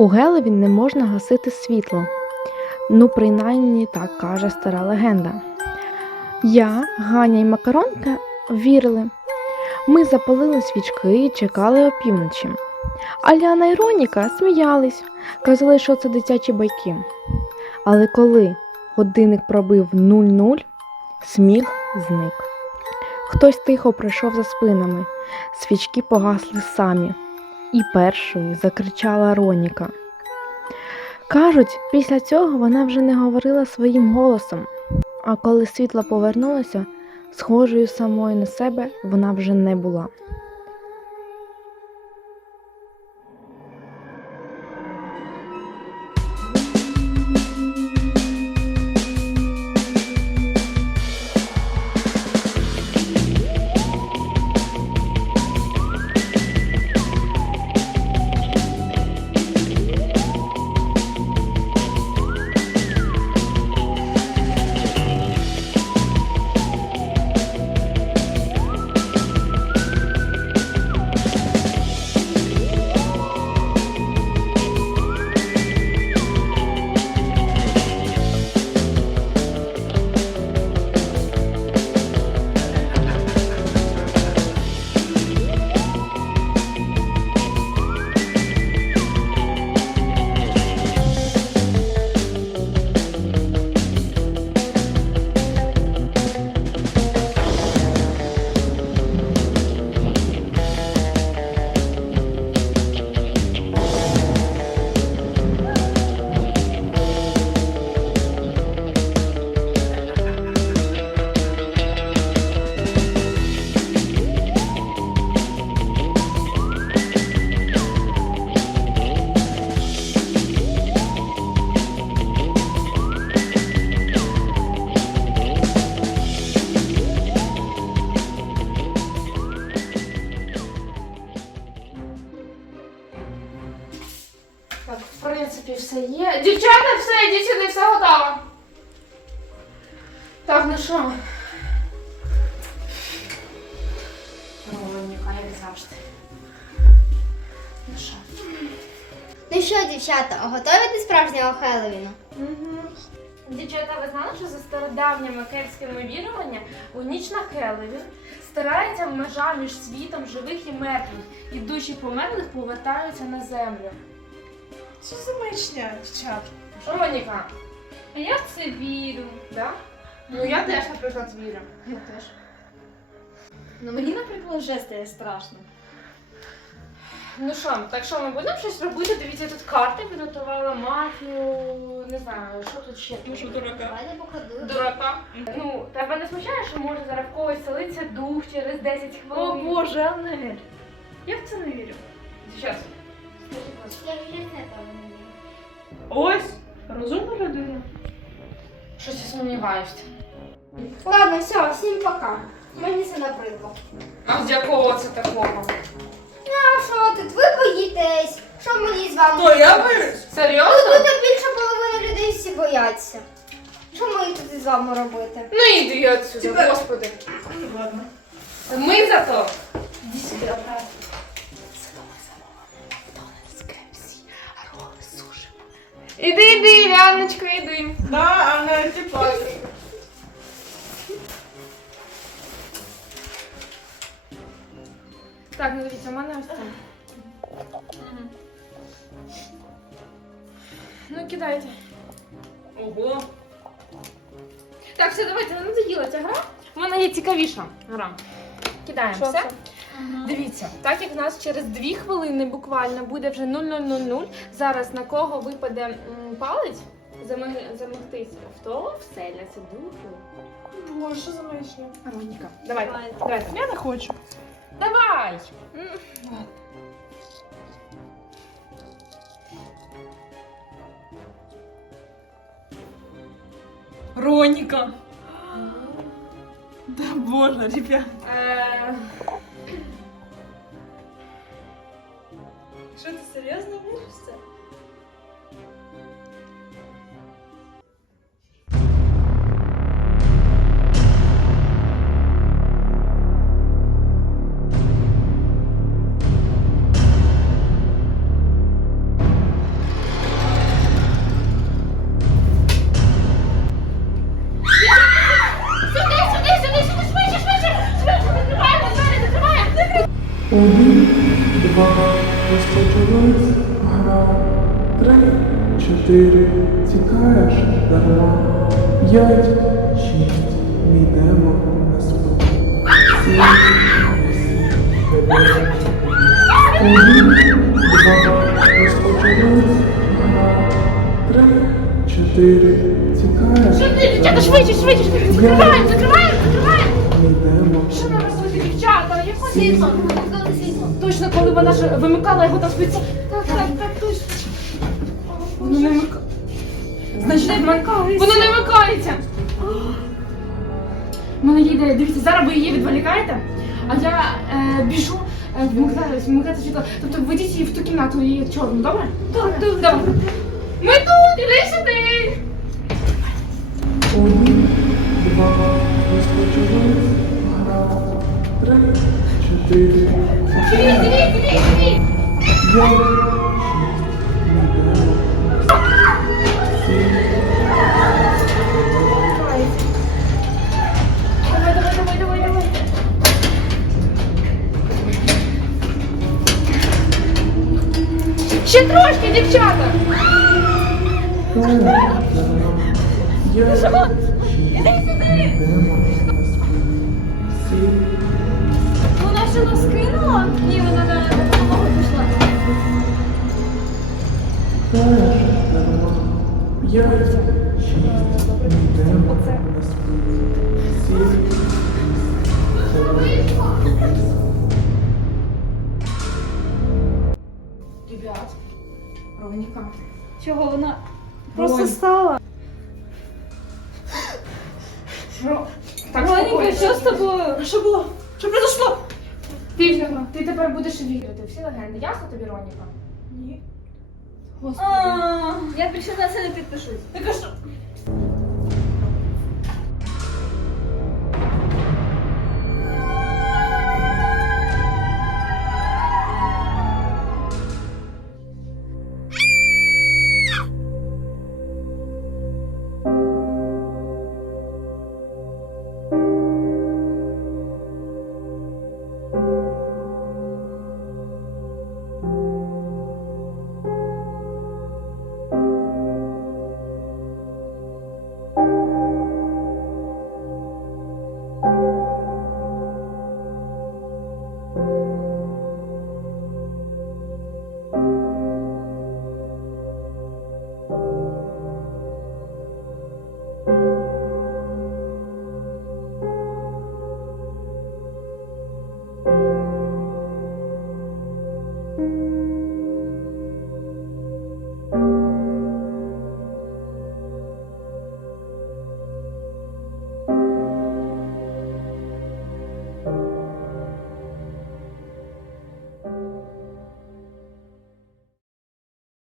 У Геловін не можна гасити світло. Ну, принаймні так каже стара легенда. Я, Ганя і Макаронка вірили. Ми запалили свічки і чекали опівночі. Аляна і Роніка сміялись, казали, що це дитячі байки. Але коли годинник пробив 0-0, сміх зник. Хтось тихо прийшов за спинами, свічки погасли самі, і першою закричала Роніка. Кажуть, після цього вона вже не говорила своїм голосом, а коли світло повернулося, схожою самою на себе вона вже не була. Дівчата, все, сюди, все готово. Так, ну що? Роніка, як завжди. Ну що? Ну що, дівчата, готові до справжнього Хеллоуіну? Угу. Дівчата, ви знали, що за стародавніми кельтськими віруваннями у ніч на Хеллоуін старається межа між світом живих і мертвих, і душі померлих повертаються на землю. Що за маячня, дівчат? Роніка, а я в це вірю, да? Ну я теж, наприклад, вірю. Я теж. Ну мені, наприклад, вже стає страшно. Ну що, так що ми будемо щось робити? Дивіться, тут карти підготувала мафію, не знаю, що тут ще. Ну що, дурака? Давайте походу. Дурака. Ну, тебе не смущає, що може зараз в когось селиться дух через 10 О хвилин? боже, Анель. Я в це не вірю. Зараз. Ось, розумна людина. Щось я сумніваюся. Ладно, все, всім пока. Мені це набридло. А з якого це такого? А що тут? Ви боїтесь? Що мені з вами? То я виріс. Серйозно? Тут більше половини людей всі бояться. Що мені тут із вами робити? Ну іди отсюди, Тебе- господи. Ладно. Ми зато. Іди сюди, брат. Яночка, іди. Да, Анель, ти. Так, ну дивіться, у мене ось там. Ну, кидайте. Ого. Так, все, давайте, не надоїла ця гра. У мене є цікавіша гра. Кидаємо Що все. це? Дивіться, так як в нас через дві хвилини буквально буде вже 0000, зараз на кого випаде м, палець замиг- замигтись, в того вселяться духи. Боже, що за маячня? Роніка, давайте, давайте. Я не хочу. Давай! М, Роніка. Да боже, ребят. Чотири, тікаєш дарма. П'ять, шість, мій демон не спить. Сім, вісім, дев'ять, один, два, розпочалась. Три, чотири, тікаєш Дівчата, швидше, швидше, швидше. Закриваємо, закриваємо, закриваємо. Мій демон Що нам робити, дівчата? Яко світло? Точно, коли вона ж вимикала його там спеці. Воно не вмикає. Значить, не вмикається. Воно не вмикається. У мене є ідея. Дивіться, зараз ви її відволікаєте, а я е, біжу е, вмикати, вмикати світло. Тобто ведіть її в ту кімнату, її чорну, добре? Добре, добре. Ми тут, іди сюди. Один, два. Три, чотири, Дивіться, дивіться, дивіться, дивіться. Ще трошки, дівчата! Сім, Вона що нас кинула? Ні, вона на допомогу пішла. Теж дарма. Роніка. Чого вона? Просто Просто стала. Так, Роніка, що з тобою? Що було? Що произошло? Ти, ти тепер будеш вірити всі легенди. Ясно тобі, Роніка? Ні. Господи. Я більше на це не підпишусь. Так а що?